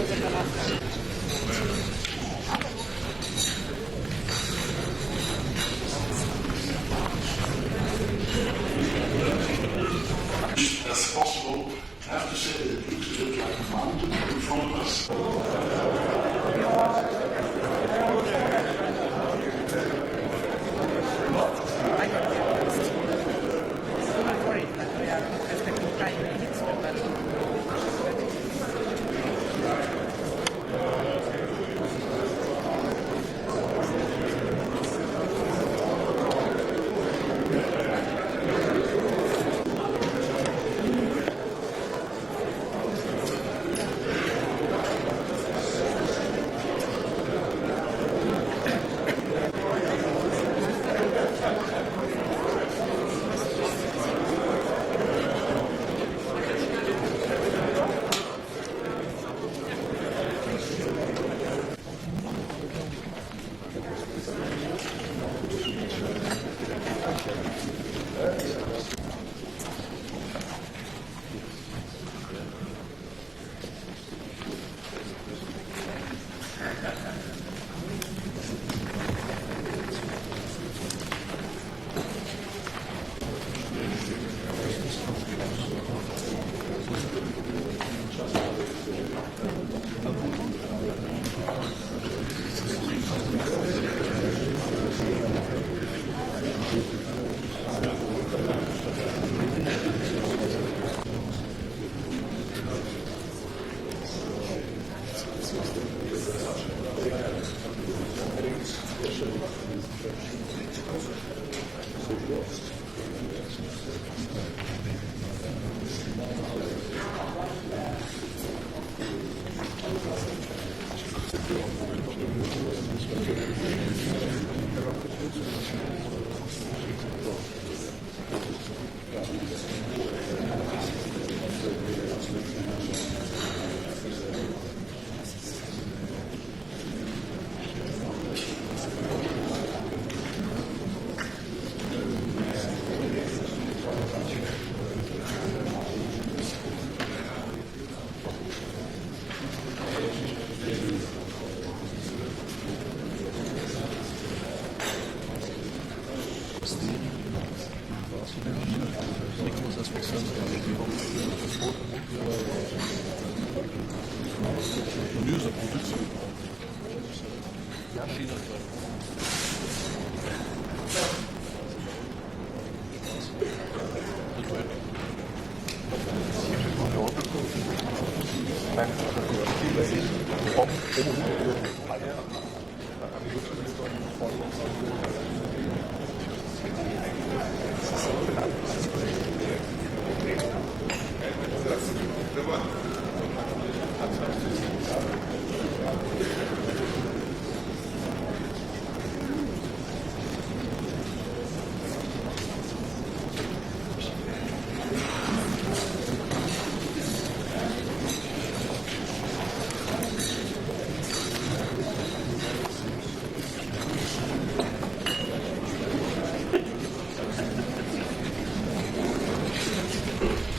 As possible, I have to say that it looks a bit like a mountain in front of us.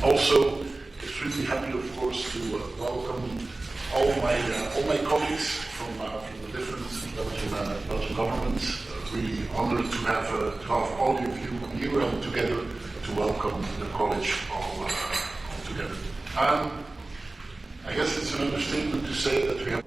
Also, extremely happy, of course, to welcome all my colleagues from the different Belgian governments. Really honored to have all of you here and together to welcome the college all together. I guess it's an understatement to say that we have.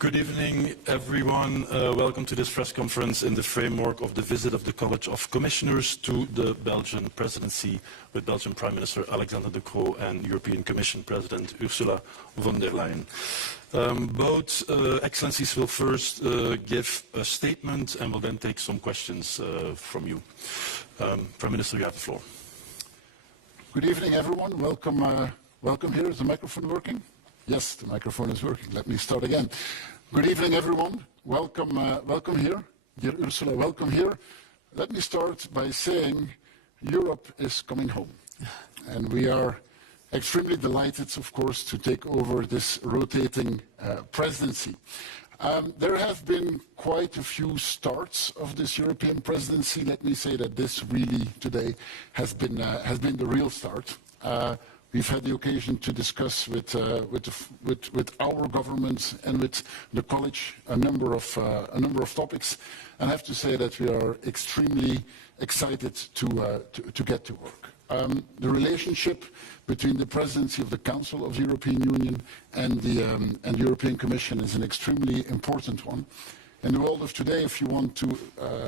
Good evening, everyone. Welcome to this press conference in the framework of the visit of the College of Commissioners to the Belgian presidency with Belgian Prime Minister Alexander De Croo and European Commission President Ursula von der Leyen. Both excellencies will first give a statement and will then take some questions from you. Prime Minister, you have the floor. Good evening, everyone. Welcome here. Is the microphone working? Yes, the microphone is working. Let me start again. Good evening, everyone. Welcome here. Dear Ursula, welcome here. Let me start by saying Europe is coming home. And we are extremely delighted, of course, to take over this rotating presidency. There have been quite a few starts of this European presidency. Let me say that this really today has been the real start. We've had the occasion to discuss with our government and with the college a number of topics, and I have to say that we are extremely excited to get to work. The relationship between the presidency of the Council of the European Union and the European Commission is an extremely important one. In the world of today, if you want to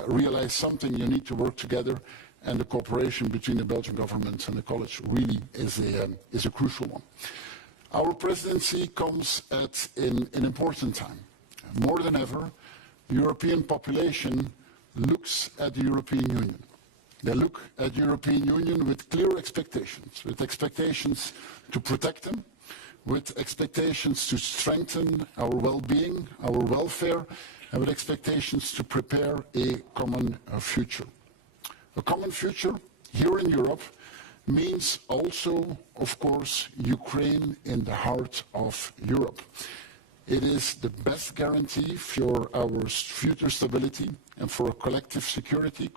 realize something, you need to work together. And the cooperation between the Belgian government and the college really is a crucial one. Our presidency comes at an important time. More than ever, the European population looks at the European Union. They look at the European Union with clear expectations to protect them, with expectations to strengthen our well-being, our welfare, and with expectations to prepare a common future. A common future here in Europe means also, of course, Ukraine in the heart of Europe. It is the best guarantee for our future stability and for a collective security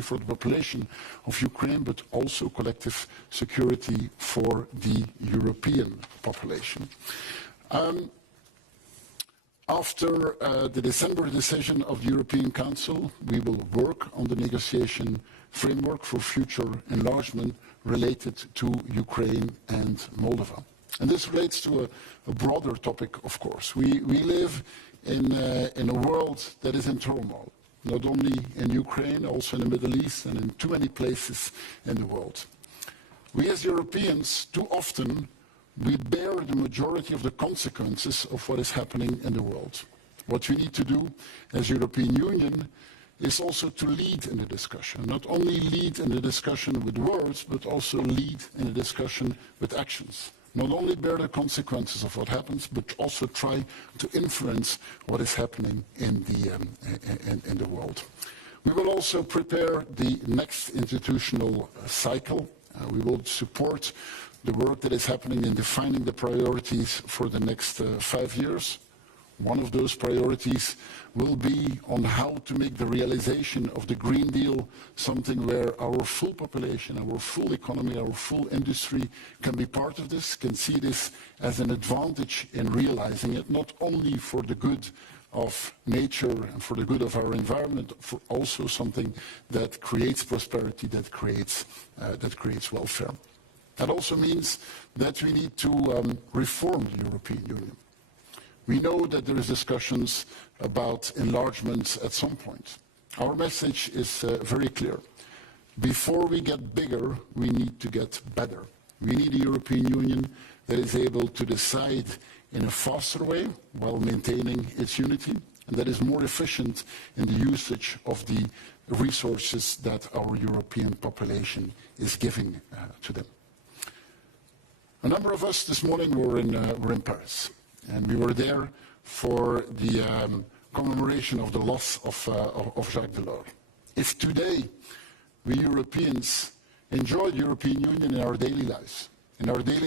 for the population of Ukraine, but also collective security for the European population. After the December decision of the European Council, we will work on the negotiation framework for future enlargement related to Ukraine and Moldova. And this relates to a broader topic, of course. We live in a world that is in turmoil, not only in Ukraine, also in the Middle East and in too many places in the world. We as Europeans, too often, we bear the majority of the consequences of what is happening in the world. What we need to do as European Union is also to lead in the discussion. Not only lead in the discussion with words, but also lead in the discussion with actions. Not only bear the consequences of what happens, but also try to influence what is happening in the world. We will also prepare the next institutional cycle. We will support the work that is happening in defining the priorities for the next 5 years. One of those priorities will be on how to make the realization of the Green Deal something where our full population, our full economy, our full industry can be part of this, can see this as an advantage in realizing it, not only for the good of nature and for the good of our environment, for also something that creates prosperity, that creates welfare. That also means that we need to reform the European Union. We know that there is discussions about enlargement at some point. Our message is very clear. Before we get bigger, we need to get better. We need a European Union that is able to decide in a faster way while maintaining its unity, and that is more efficient in the usage of the resources that our European population is giving to them. A number of us this morning were in Paris, and we were there for the commemoration of the loss of Jacques Delors. If today we Europeans enjoy the European Union in our daily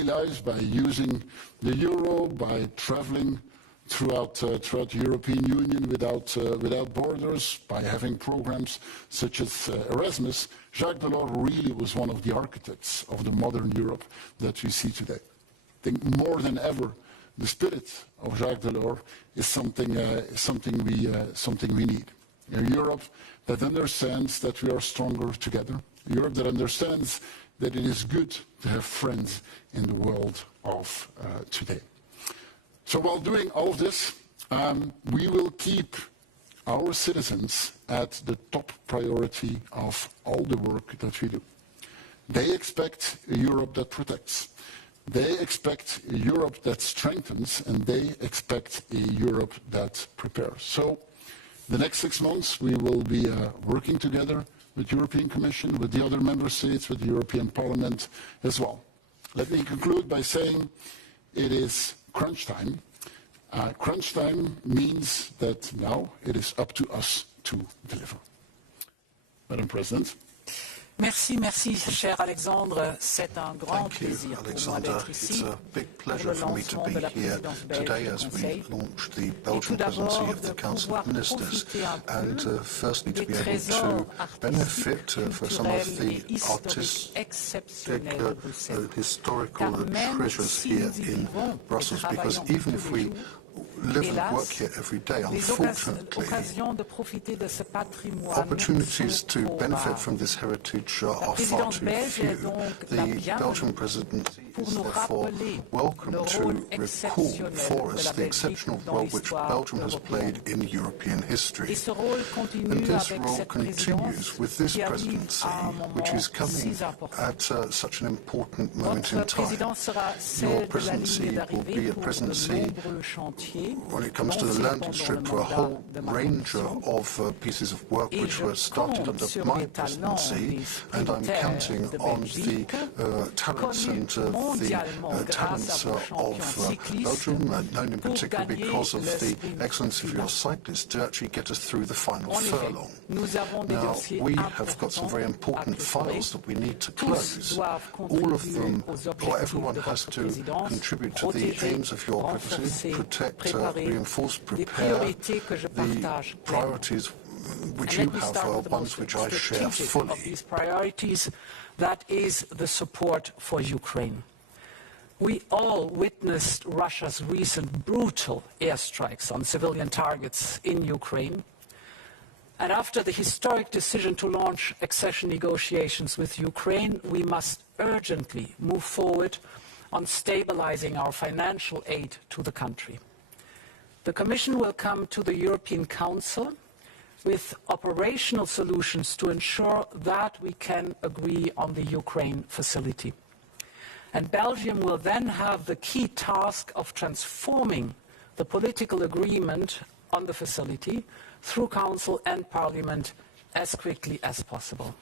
lives by using the euro, by traveling throughout the European Union without borders, by having programs such as Erasmus, Jacques Delors really was one of the architects of the modern Europe that we see today. I think more than ever, the spirit of Jacques Delors is something we need. A Europe that understands that we are stronger together. A Europe that understands that it is good to have friends in the world of today. So while doing all of this, We will keep our citizens at the top priority of all the work that we do. They expect a Europe that protects. They expect a Europe that strengthens, and they expect a Europe that prepares. So the next 6 months we will be working together with the European Commission, with the other member states, with the European Parliament as well. Let me conclude by saying it is crunch time. Crunch time means that now it is up to us to deliver. Madam President. Merci, merci, cher Alexandre. C'est un grand plaisir pour moi d'être ici pour le lancement de la présidence belge du Conseil. Et tout d'abord, de pouvoir profiter un peu des trésors artistiques, culturels et historiques exceptionnels de Bruxelles. Car même si nous y vivons et travaillons tous les jours, live and work here every day. Unfortunately, opportunities to benefit from this heritage are far too few. The Belgian presidency is therefore welcome to recall for us the exceptional role which Belgium has played in European history. And this role continues with this presidency, which is coming at such an important moment in time. Your presidency will be a presidency when it comes to the landing strip for a whole range of pieces of work which were started under my presidency, and I'm counting on the talents and the talents of Belgium, known in particular because of the excellence of your cyclists, to actually get us through the final furlong. Now, we have got some very important files that we need to close. All of them, or everyone has to contribute to the aims of your presidency: protect, reinforce, prepare. The priorities which you have are ones which I share fully. Of these priorities, that is the support for Ukraine. We all witnessed Russia's recent brutal airstrikes on civilian targets in Ukraine. And after the historic decision to launch accession negotiations with Ukraine, we must urgently move forward on stabilizing our financial aid to the country. The Commission will come to the European Council with operational solutions to ensure that we can agree on the Ukraine facility. And Belgium will then have the key task of transforming the political agreement on the facility through Council and Parliament as quickly as possible.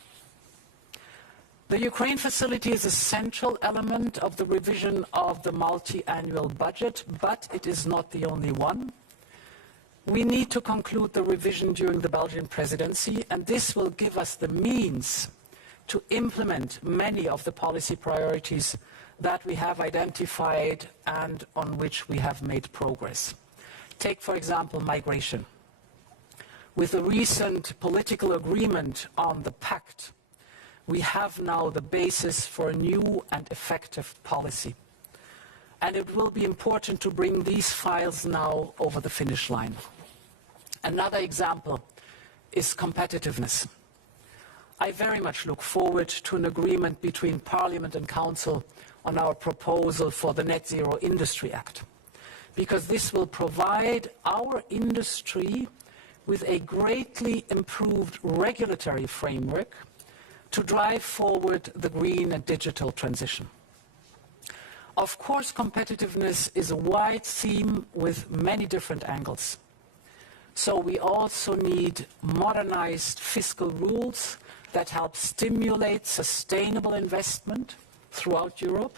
The Ukraine facility is a central element of the revision of the multi-annual budget, but it is not the only one. We need to conclude the revision during the Belgian presidency, and this will give us the means to implement many of the policy priorities that we have identified and on which we have made progress. Take, for example, migration. With the recent political agreement on the pact, we have now the basis for a new and effective policy. And it will be important to bring these files now over the finish line. Another example is competitiveness. I very much look forward to an agreement between Parliament and Council on our proposal for the Net Zero Industry Act, because this will provide our industry with a greatly improved regulatory framework to drive forward the green and digital transition. Of course, competitiveness is a wide theme with many different angles. So we also need modernized fiscal rules that help stimulate sustainable investment throughout Europe.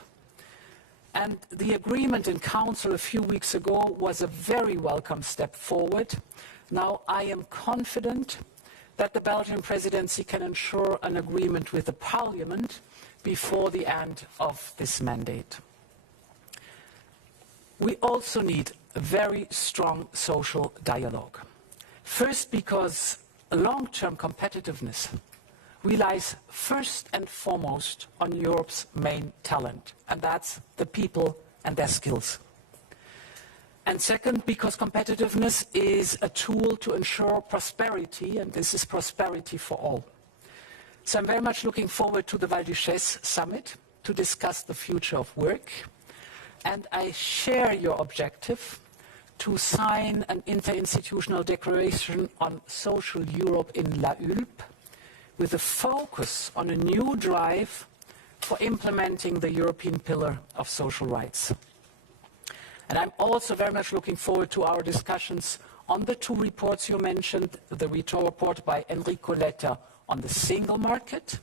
And the agreement in Council a few weeks ago was a very welcome step forward. Now I am confident that the Belgian presidency can ensure an agreement with the Parliament before the end of this mandate. We also need a very strong social dialogue. First, because long-term competitiveness relies first and foremost on Europe's main talent, and that's the people and their skills. And second, because competitiveness is a tool to ensure prosperity, and this is prosperity for all. So I'm very much looking forward to the Val d'Uchaise summit to discuss the future of work. And I share your objective to sign an interinstitutional declaration on social Europe in La Hulpe, with a focus on a new drive for implementing the European pillar of social rights. And I'm also very much looking forward to our discussions on the two reports you mentioned, the report by Enrico Letta on the single market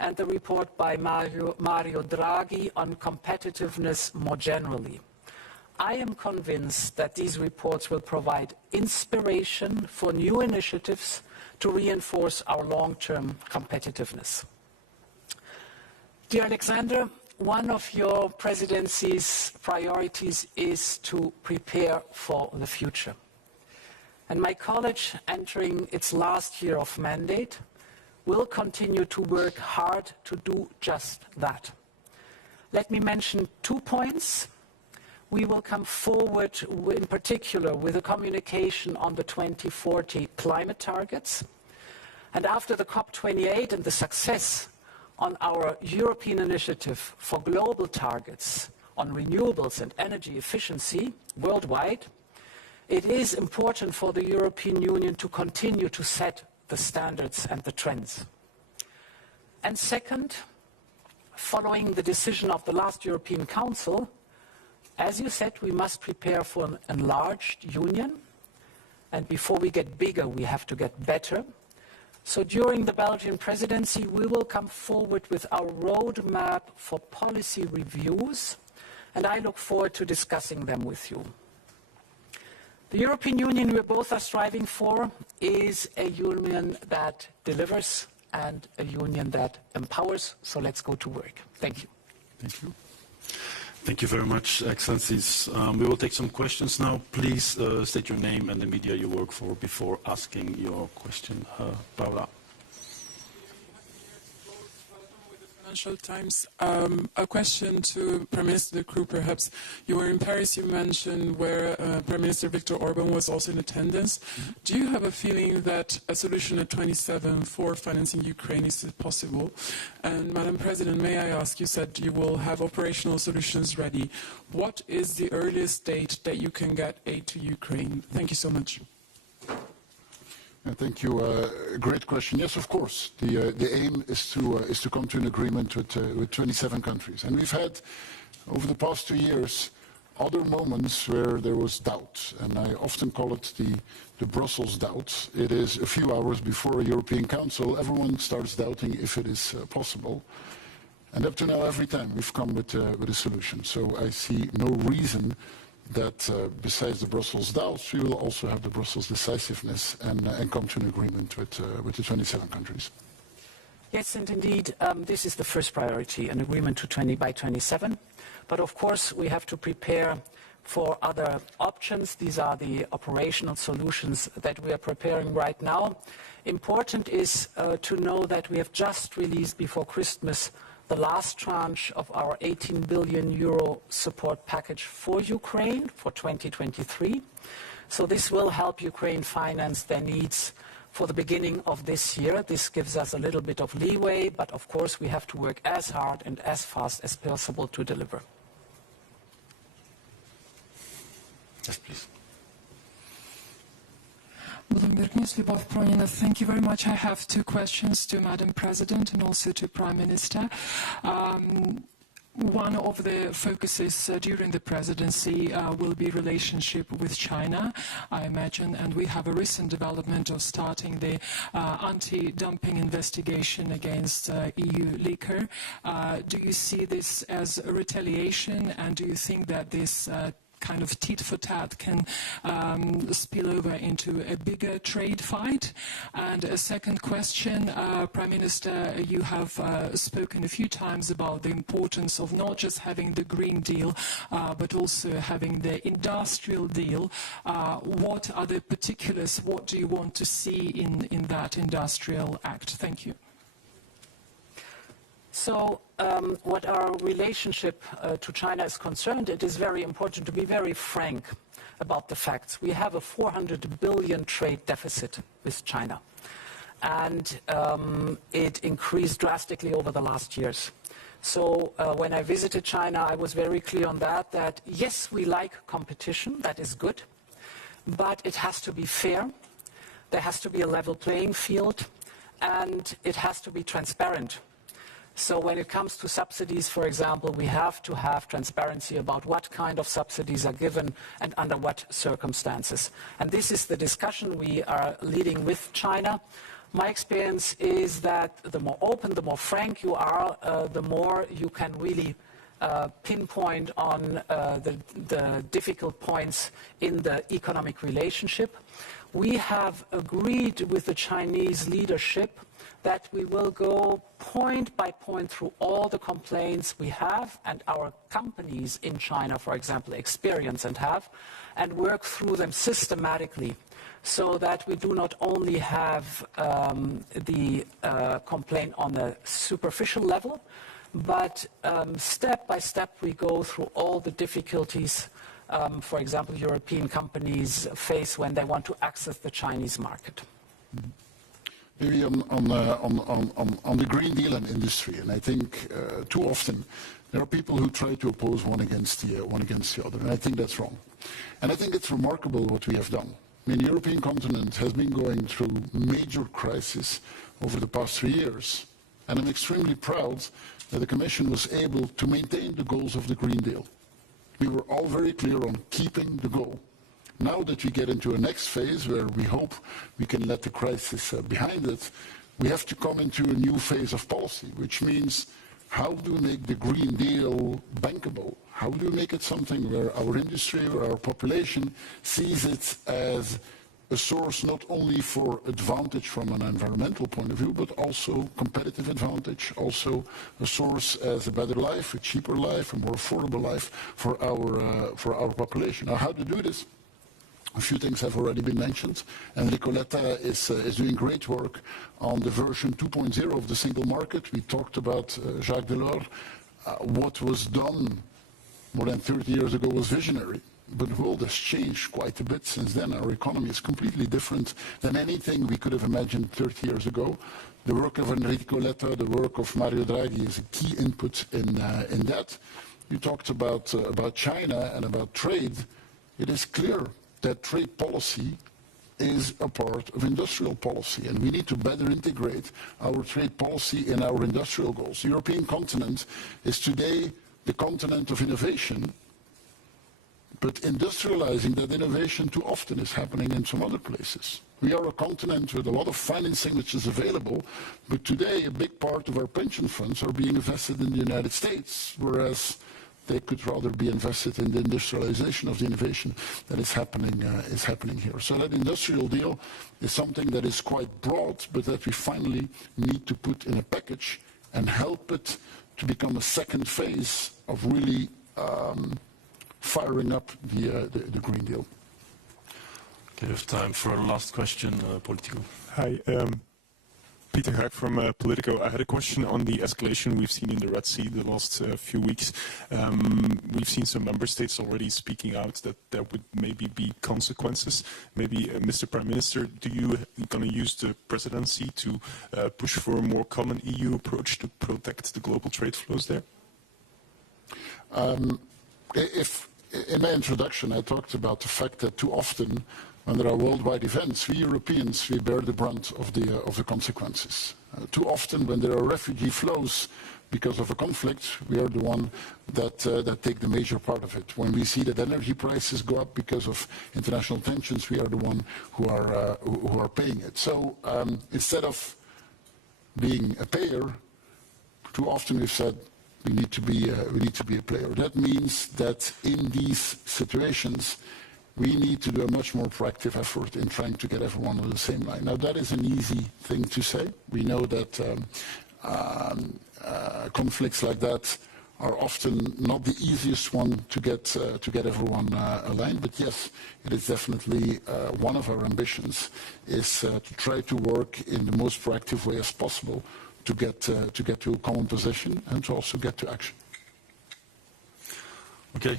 and the report by Mario Draghi on competitiveness more generally. I am convinced that these reports will provide inspiration for new initiatives to reinforce our long-term competitiveness. Dear Alexander, one of your presidency's priorities is to prepare for the future. And my college, entering its last year of mandate, will continue to work hard to do just that. Let me mention 2 points. We will come forward in particular with a communication on the 2040 climate targets. And after the COP28 and the success on our European initiative for global targets on renewables and energy efficiency worldwide, it is important for the European Union to continue to set the standards and the trends. And second, following the decision of the last European Council, as you said, we must prepare for an enlarged union. And before we get bigger, we have to get better. So during the Belgian presidency, we will come forward with our roadmap for policy reviews, and I look forward to discussing them with you. The European Union we both are striving for is a union that delivers and a union that empowers. So let's go to work. Thank you. Thank you. Thank you very much, Excellencies. We will take some questions now. Please state your name and the media you work for before asking your question. Paula. Financial Times. A question to Prime Minister De Croo, perhaps. You were in Paris, you mentioned, where Prime Minister Viktor Orban was also in attendance. Mm-hmm. Do you have a feeling that a solution at 27 for financing Ukraine is possible? And Madam President, may I ask, you said you will have operational solutions ready. What is the earliest date that you can get aid to Ukraine? Thank you so much. Thank you. Great question. Yes, of course. The aim is to come to an agreement with 27 countries. And we've had, over the past 2 years, other moments where there was doubt. And I often call it the Brussels doubt. It is a few hours before a European Council, everyone starts doubting if it is possible. And up to now, every time we've come with a solution. So I see no reason that besides the Brussels doubts, we will also have the Brussels decisiveness and come to an agreement with the 27 countries. Yes, and indeed, this is the first priority, an agreement by 27. But of course, we have to prepare for other options. These are the operational solutions that we are preparing right now. Important is to know that we have just released before Christmas the last tranche of our 18 billion euro support package for Ukraine for 2023. So this will help Ukraine finance their needs for the beginning of this year. This gives us a little bit of leeway, but of course we have to work as hard and as fast as possible to deliver. Yes, please. Thank you very much. I have 2 questions to Madam President and also to Prime Minister. One of the focuses during the presidency will be relationship with China, I imagine, and we have a recent development of starting the anti-dumping investigation against EU liquor. Do you see this as a retaliation, and do you think that this kind of tit-for-tat can spill over into a bigger trade fight? And a second question, Prime Minister, you have spoken a few times about the importance of not just having the Green Deal, but also having the industrial deal. What are the particulars? What do you want to see in that industrial act? Thank you. So what our relationship to China is concerned, it is very important to be very frank about the facts. We have a 400 billion trade deficit with China, and it increased drastically over the last years. So when I visited China, I was very clear on that yes, we like competition, that is good, but it has to be fair, there has to be a level playing field, and it has to be transparent. So when it comes to subsidies, for example, we have to have transparency about what kind of subsidies are given and under what circumstances. And this is the discussion we are leading with China. My experience is that the more open, the more frank you are, the more you can really pinpoint on the difficult points in the economic relationship. We have agreed with the Chinese leadership that we will go point by point through all the complaints we have and our companies in China, for example, experience and have, and work through them systematically so that we do not only have the complaint on a superficial level, but step by step we go through all the difficulties, for example, European companies face when they want to access the Chinese market. Maybe on the Green Deal and industry, and I think too often there are people who try to oppose one against the other, and I think that's wrong. And I think it's remarkable what we have done. I mean, the European continent has been going through major crises over the past 3 years, and I'm extremely proud that the Commission was able to maintain the goals of the Green Deal. We were all very clear on keeping the goal. Now that we get into a next phase where we hope we can let the crisis behind it, we have to come into a new phase of policy, which means how do we make the Green Deal bankable? How do we make it something where our industry or our population sees it as a source not only for advantage from an environmental point of view, but also competitive advantage, also a source as a better life, a cheaper life, a more affordable life for our population. Now, how to do this? A few things have already been mentioned, and Nicoletta is doing great work on the version 2.0 of the single market. We talked about Jacques Delors. What was done more than 30 years ago was visionary, but the world has changed quite a bit since then. Our economy is completely different than anything we could have imagined 30 years ago. The work of Enrico Letta, the work of Mario Draghi is a key input in that. You talked about China and about trade. It is clear that trade policy is a part of industrial policy, and we need to better integrate our trade policy in our industrial goals. The European continent is today the continent of innovation, but industrializing that innovation too often is happening in some other places. We are a continent with a lot of financing which is available, but today a big part of our pension funds are being invested in the United States, whereas they could rather be invested in the industrialization of the innovation that is happening here. So that industrial deal is something that is quite broad, but that we finally need to put in a package and help it to become a second phase of really firing up the Green Deal. Okay, we have time for a last question, Politico. Hi. Peter Haag from Politico. I had a question on the escalation we've seen in the Red Sea the last few weeks. We've seen some member states already speaking out that there would maybe be consequences. Maybe, Mr. Prime Minister, do you going to use the presidency to push for a more common EU approach to protect the global trade flows there? If in my introduction I talked about the fact that too often when there are worldwide events, we Europeans, we bear the brunt of the consequences. Too often when there are refugee flows because of a conflict, we are the one that take the major part of it. When we see that energy prices go up because of international tensions, we are the one who are paying it. So instead of being a payer, too often we've said we need to be a player. That means that in these situations, we need to do a much more proactive effort in trying to get everyone on the same line. Now, that is an easy thing to say. We know that conflicts like that are often not the easiest one to get everyone aligned. But yes, it is definitely one of our ambitions is to try to work in the most proactive way as possible to get to a common position and to also get to action. Okay.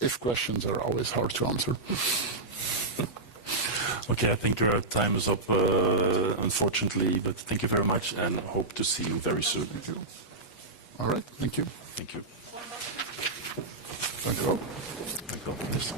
If questions are always hard to answer. Okay, I think our time is up, unfortunately, but thank you very much and hope to see you very soon. All right, thank you. Thank you. Dank u wel. Dank u wel, minister.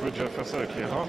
peux déjà faire ça avec les rats.